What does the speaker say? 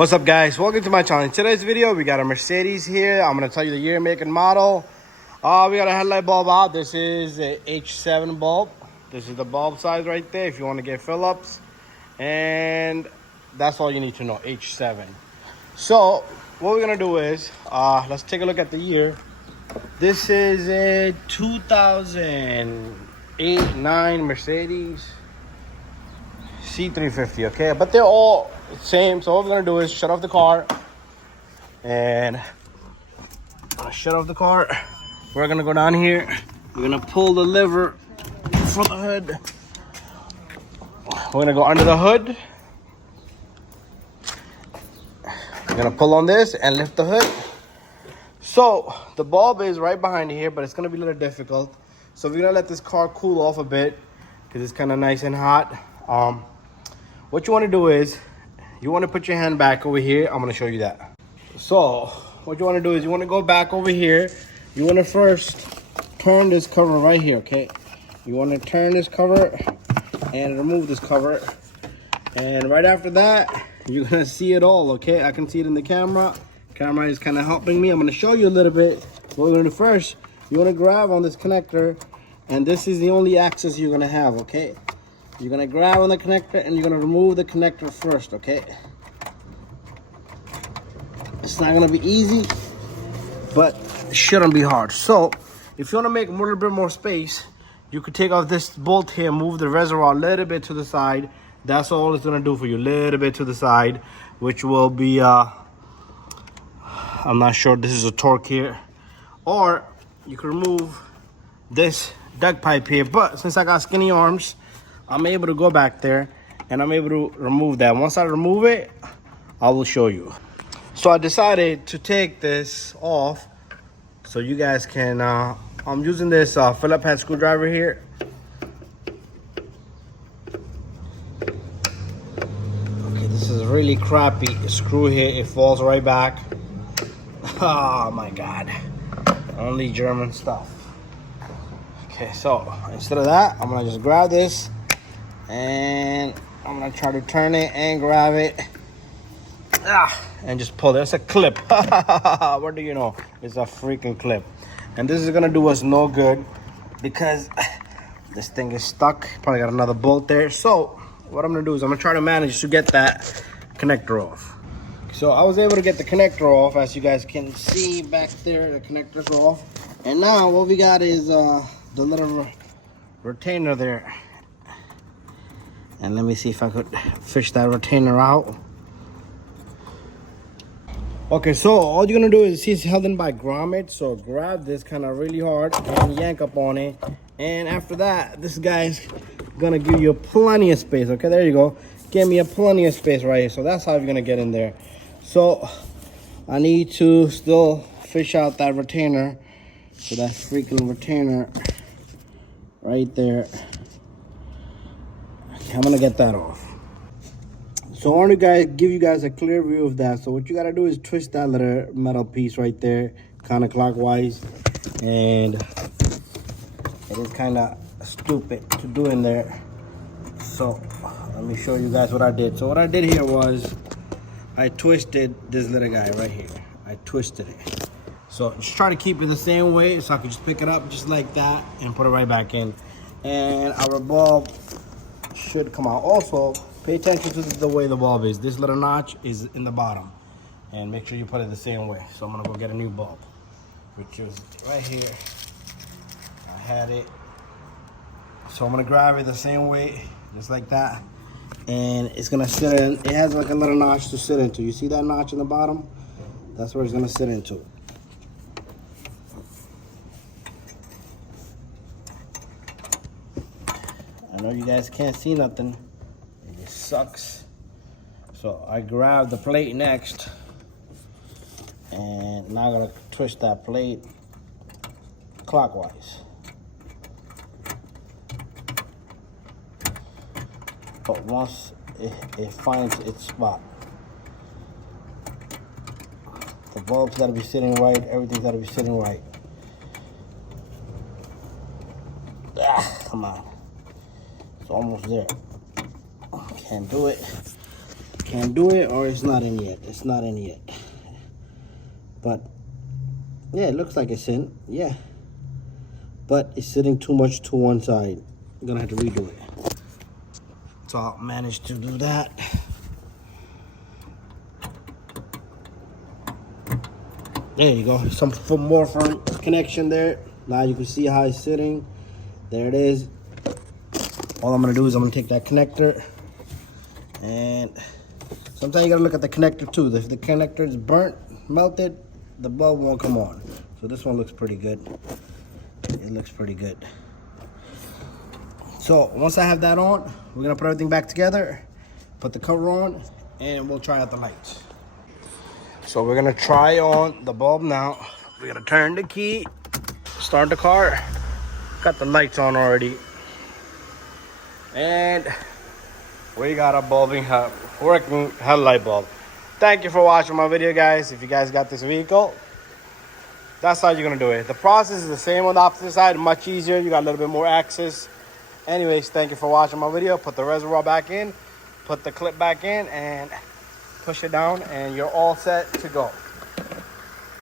What's up, guys? Welcome to my channel. In today's video, we got a Mercedes here. I'm gonna tell you the year, make, and model. We got a headlight bulb out. This is a H7 bulb. This is the bulb size right there if you want to get Phillips. And that's all you need to know, H7. So what we're gonna do is, let's take a look at the year. This is a 2008-9 Mercedes C350, okay? But they're all same. So what we're gonna do is shut off the car, and shut off the car. We're gonna go down here. We're gonna pull the lever for the hood. We're gonna go under the hood. We're gonna pull on this and lift the hood. So the bulb is right behind here, but it's gonna be a little difficult. So we're gonna let this car cool off a bit because it's kind of nice and hot. What you want to do is you want to put your hand back over here. I'm going to show you that. So what you want to do is you want to go back over here. You want to first turn this cover right here, okay? You want to turn this cover and remove this cover. And right after that, you're going to see it all, okay? I can see it in the camera. Camera is kind of helping me. I'm going to show you a little bit. What we're going to do first, you want to grab on this connector, and this is the only access you're going to have, okay? You're gonna grab on the connector and you're gonna remove the connector first, okay? It's not gonna be easy, but it shouldn't be hard. So if you wanna make a little bit more space, you could take off this bolt here, move the reservoir a little bit to the side. That's all it's gonna do for you, a little bit to the side, which will be, I'm not sure, this is a torque here. Or you can remove this duct pipe here, but since I got skinny arms, I'm able to go back there and I'm able to remove that. Once I remove it, I will show you. So I decided to take this off so you guys can, I'm using this Phillips head screwdriver here. Okay, this is a really crappy screw here. It falls right back. Oh my God, only German stuff. Okay, so instead of that, I'm gonna just grab this and I'm gonna try to turn it and grab it, and just pull it. It's a clip. What do you know? It's a freaking clip. And this is gonna do us no good because this thing is stuck. Probably got another bolt there. So what I'm gonna do is I'm gonna try to manage to get that connector off. So I was able to get the connector off. As you guys can see back there, the connector's off. And now what we got is the little retainer there. And let me see if I could fish that retainer out. Okay, so all you're gonna do is, see it's held in by grommet. So grab this kind of really hard and yank up on it. And after that, this guy's gonna give you plenty of space. Okay, there you go. Give me a plenty of space right here. So that's how you're gonna get in there. So I need to still fish out that retainer. So that freaking retainer right there. I'm gonna get that off. So I want to give you guys a clear view of that. So what you gotta do is twist that little metal piece right there, counterclockwise, and it is kind of stupid to do in there. So let me show you guys what I did. So what I did here was I twisted this little guy right here. I twisted it. So just try to keep it the same way, so I can just pick it up just like that and put it right back in. And our bulb should come out. Also, pay attention to the way the bulb is. This little notch is in the bottom, and make sure you put it the same way. So I'm gonna go get a new bulb, which is right here. I had it, so I'm gonna grab it the same way, just like that, and it's gonna sit in. It has like a little notch to sit into. You see that notch in the bottom? That's where it's gonna sit into. I know you guys can't see nothing. It just sucks. So I grab the plate next, and now I'm gonna twist that plate clockwise. But once it finds its spot, the bulb's gotta be sitting right, everything's gotta be sitting right. Come on. It's almost there. Can't do it. Can't do it, or it's not in yet. It's not in yet. But yeah, it looks like it's in. Yeah, but it's sitting too much to one side. I'm gonna have to redo it. So I'll manage to do that. There you go. Some more for connection there. Now you can see how it's sitting. There it is. All I'm gonna do is I'm gonna take that connector, and sometimes you gotta look at the connector too. If the connector is burnt, melted, the bulb won't come on. So this one looks pretty good. It looks pretty good. So once I have that on, we're gonna put everything back together, put the cover on, and we'll try out the lights. So we're gonna try on the bulb now. We're gonna turn the key, start the car. Got the lights on already. And we got a working headlight bulb. Thank you for watching my video, guys. If you guys got this vehicle, that's how you're gonna do it. The process is the same on the opposite side, much easier. You got a little bit more access. Anyways, thank you for watching my video. Put the reservoir back in, put the clip back in, and push it down, and you're all set to go.